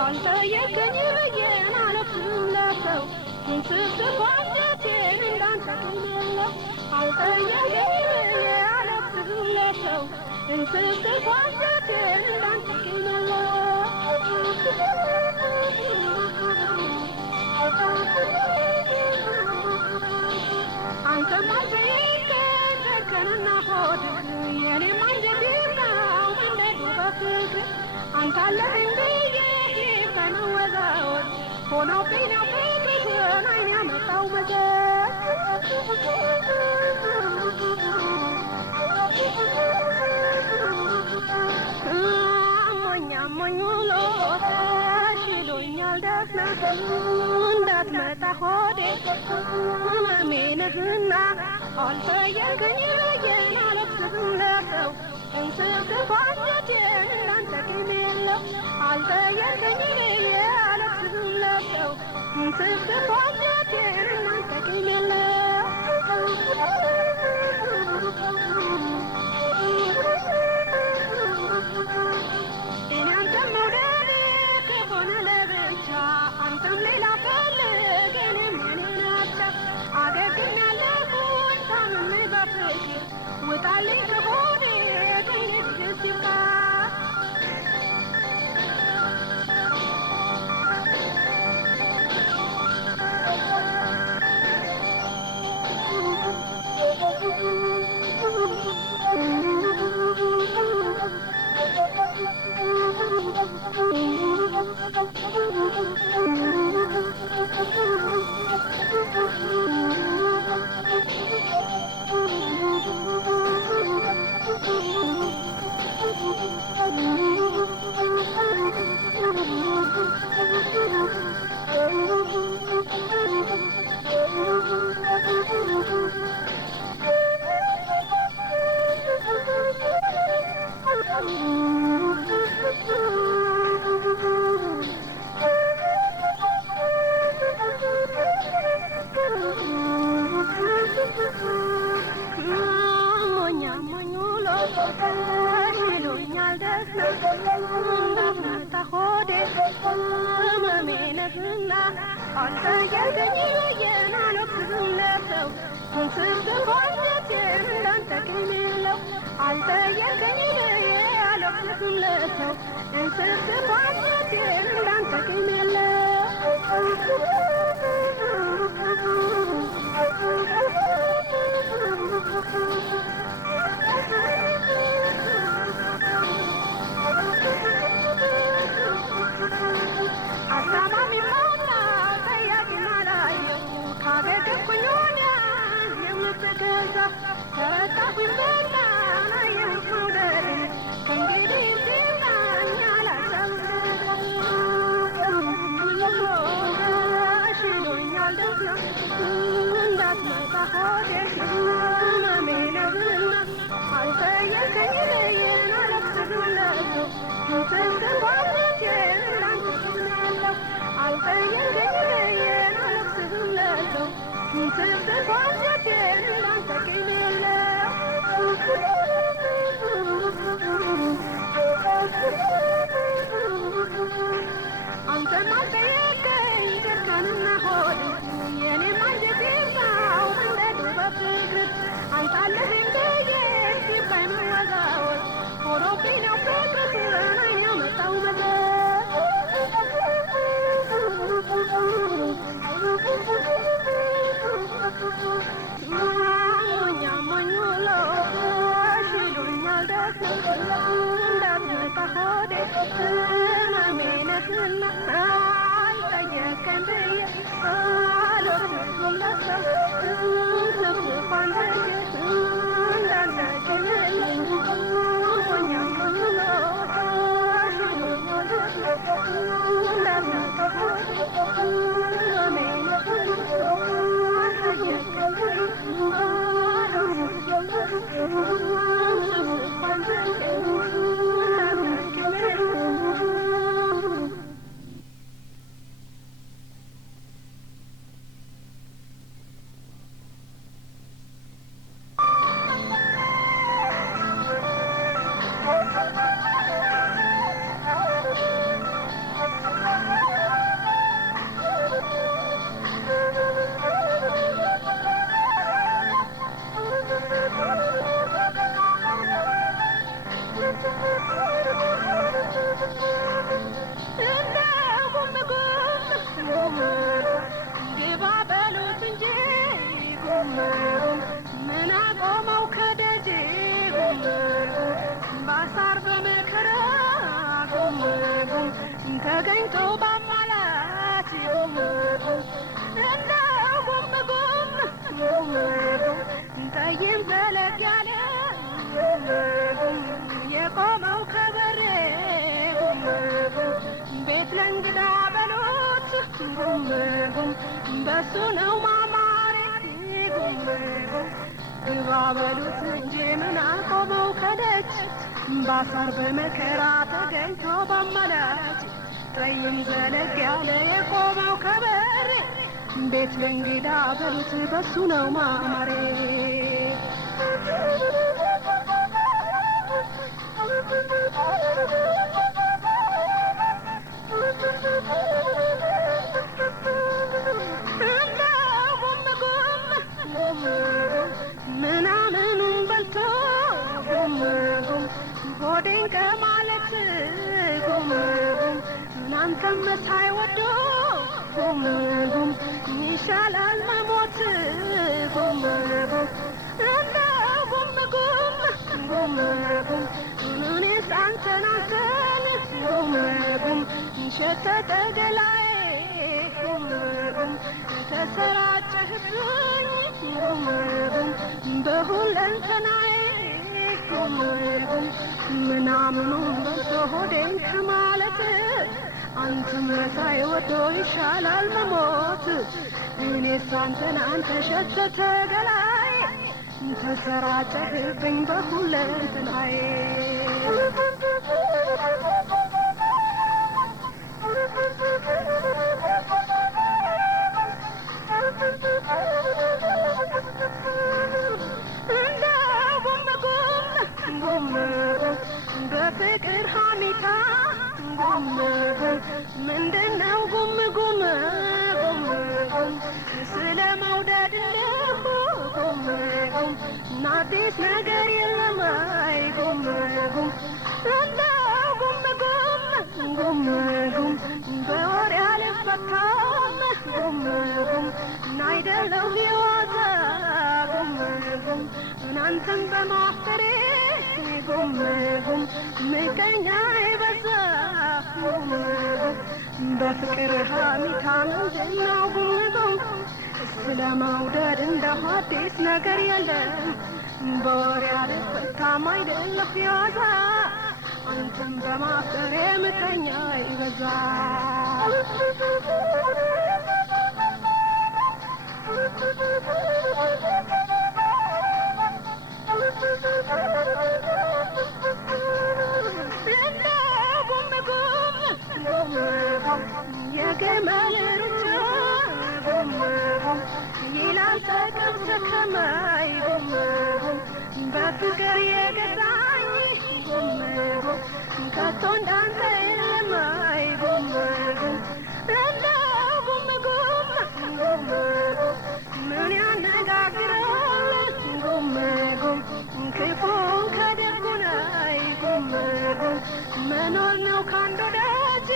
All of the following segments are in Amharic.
አንተ የከኝበየን አለፍም ለሰው እንስስፋጀቴን እንዳንተ ክልለው አንተ የከኝበየ አለፍም ለሰው እንስስፋጀቴን እንዳንተ ክልለው አንተ ማዘይከን ደከንና ሆድህ የኔ ማንጀቴናው መንደዱ በፍቅር አንተ አለህን ብዬ በመወዛወዝ ሆኖብኝ ነው ፍቅርህን አይን ያመጣው መዘዝ አሞኝ አሞኝ ውሎ ተሽሎኛል ደህና እንዳትመጣ ሆዴ ህመሜ ነህና አልተየከኝ ብዬን አለፍስህም ለሰው እንስስፋጀቴን እንዳንተ ቂም የለው አልተየከኝ ብዬ አለፍስህም ለሰው እንስስፋጀቴን እንዳንተ ቂም የለው እኔ አንተን መውደድ ከሆነ ለብቻ አንተም ሌላ ፈልግ እኔም እኔን አጣ አገግኛለሁኝ ታምሜ በፍቅር ውጣልኝ ከሆዴ ቀይኔ ትዕግስት ይብቃ ሽሎኛል ደህና እንዳትመጣ ሆዴ ህመሜ ነህና አልተየከኝ ብዬን አለፍስህም ለሰው እንስስፋጀቴን እንዳንተ ቂም የለው አልተየከኝ ብዬ አለፍስህም ለሰው እንስስፋጀቴን እንዳንተ ቂም የለው አሳማሚ ሞላ ጠያቂ ማላየው ካገገኩኝ ወዲያ የምትገዛ ተረታሁኝ በላን አየሁት መውደድን ከእንግዲህ ሲናኝ አላሰብም ሽሎኛል ደህና እንዳትመጣ ሆዴ ህመሜ ነህና አልተየከኝ ብዬን አለፍስህም ለሰው እንስስፋጀቴን እንዳንተ ቂም የለው አልተየከኝ ብዬን አለፍስህም ለሰው እንስስፋጀቴን እንዳንተ ቂም የለው አንተም አልጠየከኝ ደከንና ሆድህ የኔ ማንጀቴናው መንደዱ በፍቅር አንተ አለህን ብዬ በመወዛወዝ ሆኖብኝ ነው ፍቅርህን አይን ያመጣው መዘዝ አሞኝ አሞኝ ውሎ ሽሎኛል ደህና እንዳትመጣ ሆዴ ተገኝቶ ባማላች እንደ ጉምጉም ጠይም ዘለግ ያለ የቆመው ከበሬ ቤት ለእንግዳ በሎት በሱ ነው ማማሬ ግባ በሉት እንጂ ምን አቆመው ከደጅ ባሳር በመከራ ተገኝቶ ባማላች ጠይም ዘለግ ያለ የቆመው ከበሬ ቤት ለእንግዳ በሉት በሱ ነው ማማሬ ምናምኑን በልቶ ሆዴን ከማለት እናንተም መሳይ ወዶ ይሻላል መሞት እንደ እኔስ አንተን ሸተተ ገላዬ ተሰራጨህብኝ በሁለንተናዬ ምናምኑን በልቶ ሆዴን ከማለት አንተም መሳይ ወዶ ይሻላል መሞት እኔስ አንተ ሸተተ ገላዬ ተሰራጨህብኝ በሁለንተናዬ እንደ ጉምጉም በፍቅር ሀሚታ ምንድነው ጉምጉም ስለ መውደድ ናዲስ ነገር የለም አይ ጉምጉም እንደ ጉምጉም በወሬ አልፈታም ናይደለው ሕይወት እናንተን በማፍቀሬ ምቀኛ ይበዛ በፍቅር ሀሚታ ምንድነው ጉምጉም ስለ መውደድ እንደው አዲስ ነገር የለም በወሬ አልፈታም አይደለሁ የዋዛ አንተን በማፍቀሬ ምቀኛ ይበዛ የግመል ሩጫ ይላል ተቀምሰከማይ በፍቅር የገዛኝ ከቶ እንዳንተ የለማይ እንደ ጉምጉም ምን ያነጋግራል ክፉን ከደጉ ናይ መኖር ነው ካንድ ወዳጅ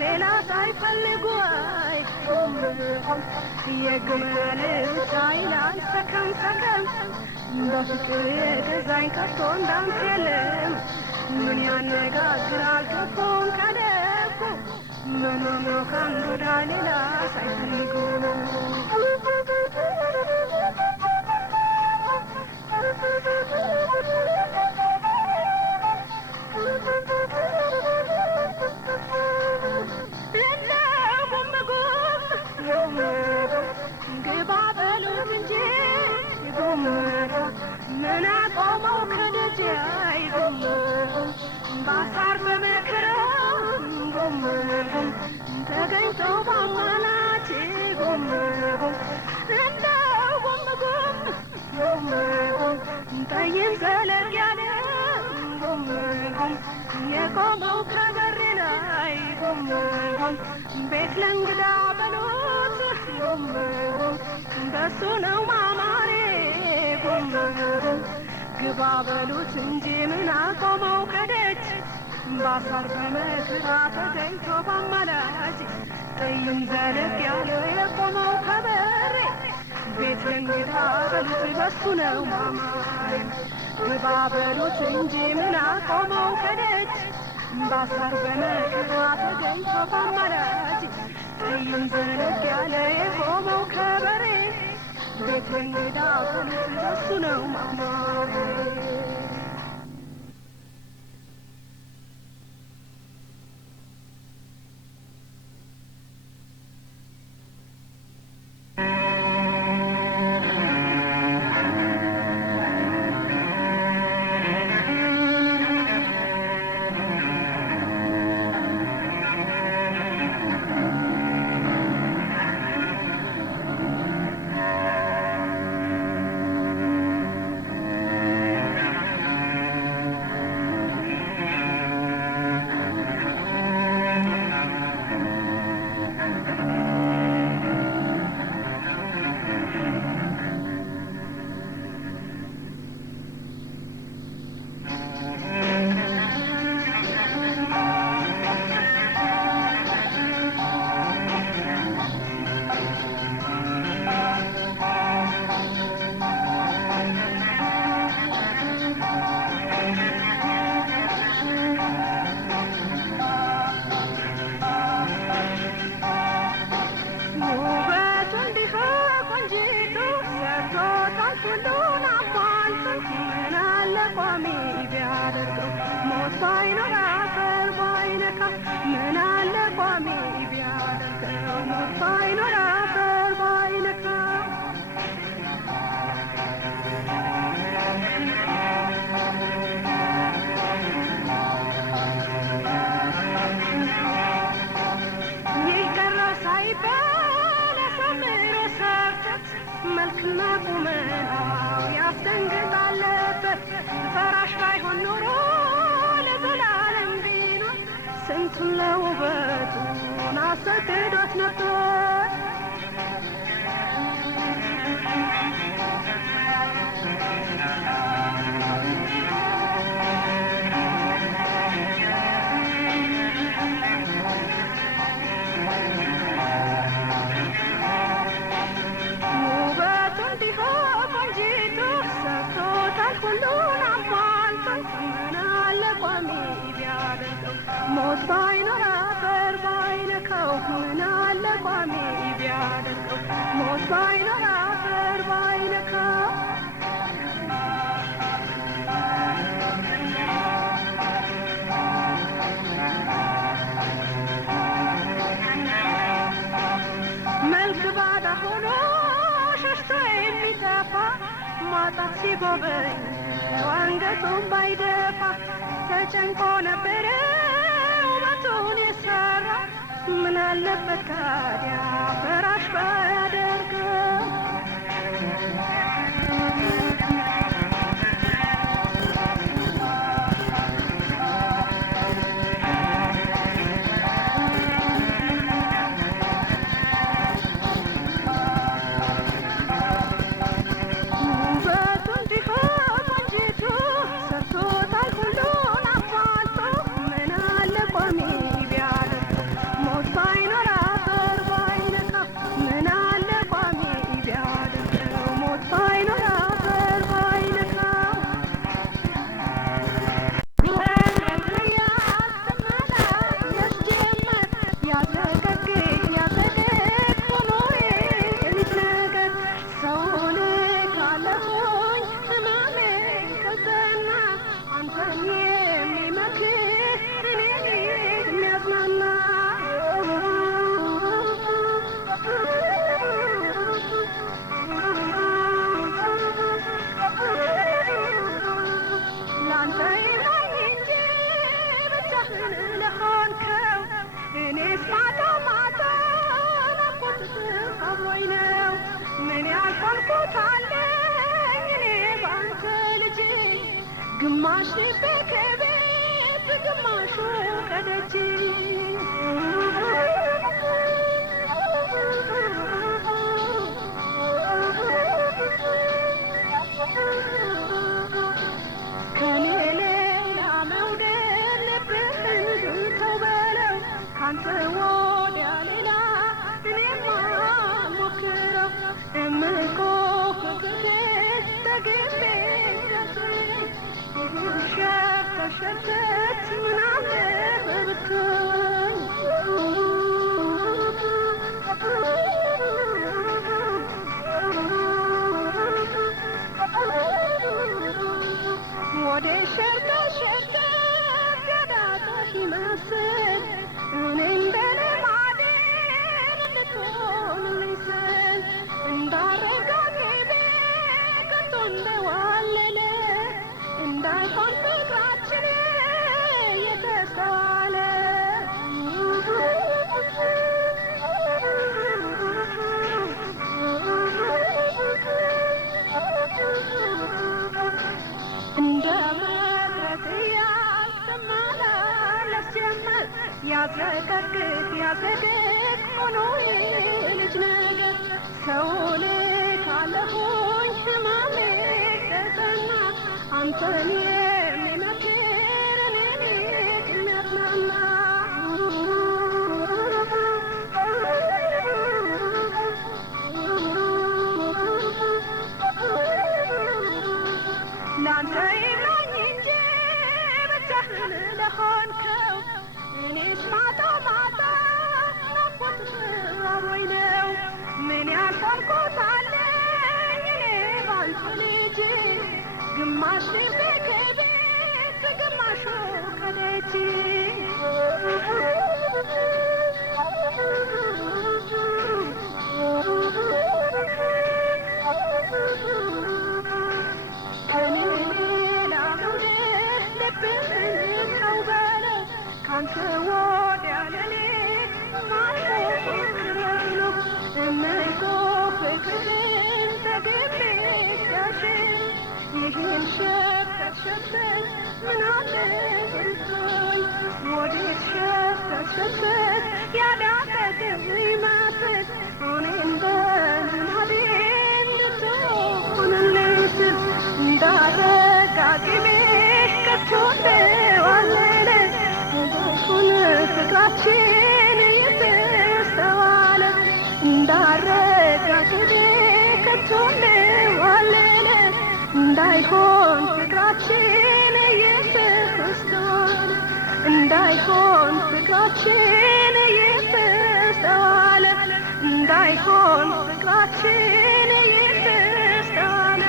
ሌላ ሳይፈልጉ አይ የግመል ሳይላል ሰከም በፍቅር የገዛኝ ከቶ እንዳንተ የለም ምን ያነጋግራል ክፉን ከደጉ መኖር ነው ካንድ ወዳጅ ሌላ ሳይፈልጉ ግባ በሉት እንጂ ምን አቆመው ከደጅ አይ ባሳር በመከራ ተገኝቶ ባማላች እንደ ጉምጉም ጠይም ዘለግ ያለ የቆመው ከበሬ ላይ ቤት ለእንግዳ በሎት በሱ ነው ማማሬ ግባ በሉት እንጂ ምን አቆመው ከደጅ ባሳር በመከራ ተገኝቶ ባማላች ጠይም ዘለግ ያለ የቆመው ከበሬ ቤት ለእንግዳ በሉት በሱ ነው ማማሬ ግባ በሉት እንጂ ምን አቆመው ከደጅ ባሳር በመከራ ተገኝቶ ባማራጭ ቀይም ዘለግ ያለ የቆመው ከበሬ ቤት እንግዳ ፍሉት ለሱ ነው ማማሬ መልክና ቁመናው ያስደንግጣለበት ፈራሽ ባይሆን ኖሮ ለዘላለም ቢኖር ስንቱን ለውበቱን አሰግዶት ነበር ሞት ባይኖር አፈር ባይነካው ምን አለ ቋሚ ቢያደርገው ሞት ባይኖር አፈር ባይነካው መልክ ባዳ ሆኖ ሸሽቶ የሚጠፋ ማጣት ሲጎበኝ አንገቱን ባይደፋ ተጨንቆ ነበረ ውበቱን የሰራ ምን አለበት ታዲያ ፈራሽ ባያደርገው ግማሽ በከቤት ግማሹ ከደጅ ከኔ ሌላ መውደድ ልብህን ተው በለው ካንተ ወዲያ ሌላ እኔማ ሞክረው እምቆ ፍቅርህን ተግቤ ሸፈሸፈት ምናምን ያዘቀቅቅ ያዘቅቅ ሆኖ የልጅ ነገር ሰውን ካለፉኝ ህማሜ ከጸና አንተን የሚመክር እኔን የሚያጽናና ላንተ ይብላኝ እንጂ ብቻህን ለሆንከው እኔስ ማታ ማታ ናፍቆት አብሮኝ ነው። ምን ያልሆንኩት አለኝ እኔ ባንተ ልጅ ግማሽ ልቤ ከቤት ግማሹ ከደጅ ካንተ ወዲያ ለኔ ማርቆስ ነው እመይቆ ፍቅርን ተገብቻሽ ይህን ሸፍተት ሸፍተት ምን አለ ብርቶኝ ወዴት ሸፍተት ሸፍተት ያዳፈቅም ይመስል እኔ እንደልማዴ እንድትሆንልኝ ስል እንዳረጋግሜሽ ከቶ እንደዋለለ ፍቅራችን እየተስተዋለ እንዳረጋግጤ ከቶ እንደዋለለ እንዳይሆን ፍቅራችን እየተስተዋለ እንዳይሆን ፍቅራችን እየተስተዋለ እንዳይሆን ፍቅራችን እየተስተዋለ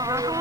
Oh